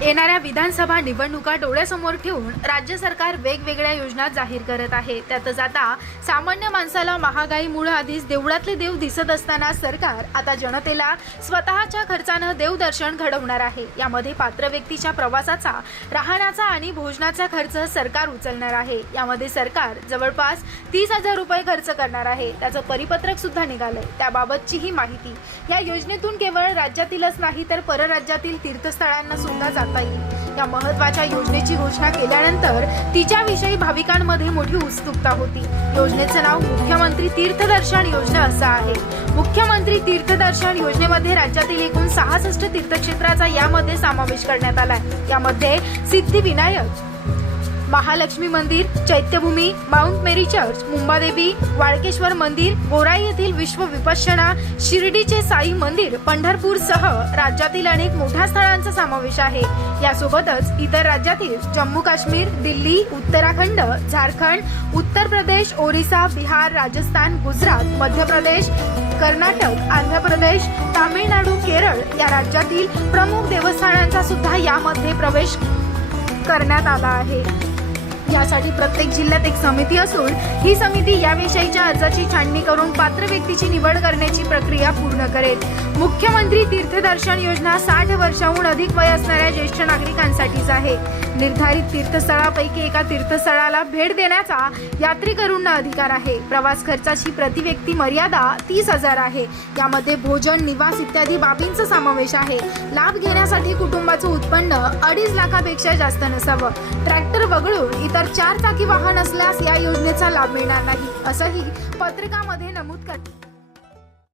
येणाऱ्या विधानसभा निवडणुका डोळ्यासमोर ठेवून राज्य सरकार वेगवेगळ्या योजना जाहीर करत आहे. त्यातच आता सामान्य माणसाला महागाईमुळे आधीच देवळातले देव दिसत असताना सरकार आता जनतेला स्वतःच्या खर्चानं देवदर्शन घडवणार आहे. यामध्ये पात्र व्यक्तीच्या प्रवासाचा राहण्याचा आणि भोजनाचा खर्च सरकार उचलणार आहे. यामध्ये सरकार जवळपास तीस हजार रुपये खर्च करणार आहे. त्याचं परिपत्रक सुद्धा निघालंय. त्याबाबतचीही माहिती. या योजनेतून केवळ राज्यातीलच नाही तर परराज्यातील तीर्थस्थळांना सुद्धा जाता येईल या महत्त्वाच्या योजनेची घोषणा केल्यानंतर तिच्याविषयी भाविकांमध्ये मोठी उत्सुकता होती. योजनेचं नाव मुख्यमंत्री तीर्थदर्शन योजना असं आहे. मुख्यमंत्री तीर्थदर्शन योजनेमध्ये राज्यातील एकूण सहासष्ट तीर्थक्षेत्राचा यामध्ये समावेश करण्यात आलाय. यामध्ये सिद्धिविनायक महालक्ष्मी मंदिर Chaityabhoomi Mount Mary Church Mumbadevi Walkeshwar मंदिर गोराई येथील विश्व विपश्यना शिर्डीचे साई मंदिर पंढरपूरसह राज्यातील अनेक मोठ्या स्थळांचा समावेश आहे. यासोबतच इतर राज्यातील जम्मू काश्मीर दिल्ली उत्तराखंड झारखंड उत्तर प्रदेश ओरिसा बिहार राजस्थान गुजरात मध्य प्रदेश कर्नाटक आंध्र प्रदेश तामिळनाडू केरळ या राज्यातील प्रमुख देवस्थानांचा सुद्धा यामध्ये प्रवेश करण्यात आला आहे. यासाठी प्रत्येक जिल्ह्यात एक समिती असून ही समिती याविषयीच्या अर्जाची छाननी करून पात्र व्यक्तीची निवड करण्याची प्रक्रिया पूर्ण करेल. मुख्यमंत्री तीर्थदर्शन योजना साठ वर्षाहून अधिक वय असणाऱ्या ज्येष्ठ नागरिकांसाठीच आहे. निर्धारित तीर्थस्थळापैकी एका तीर्थस्थळाला भेट देण्याचा यात्रेकरूंना अधिकार आहे. प्रवास खर्चाची प्रति व्यक्ती मर्यादा तीस हजार आहे. यामध्ये भोजन निवास इत्यादी बाबींचा समावेश आहे. लाभ घेण्यासाठी कुटुंबाचं उत्पन्न अडीच लाखापेक्षा जास्त नसावं. ट्रॅक्टर वगळून इतर तर चार चाकी वाहन असल्यास या योजनेचा लाभ मिळणार नाही असंही पत्रकामध्ये नमूद करते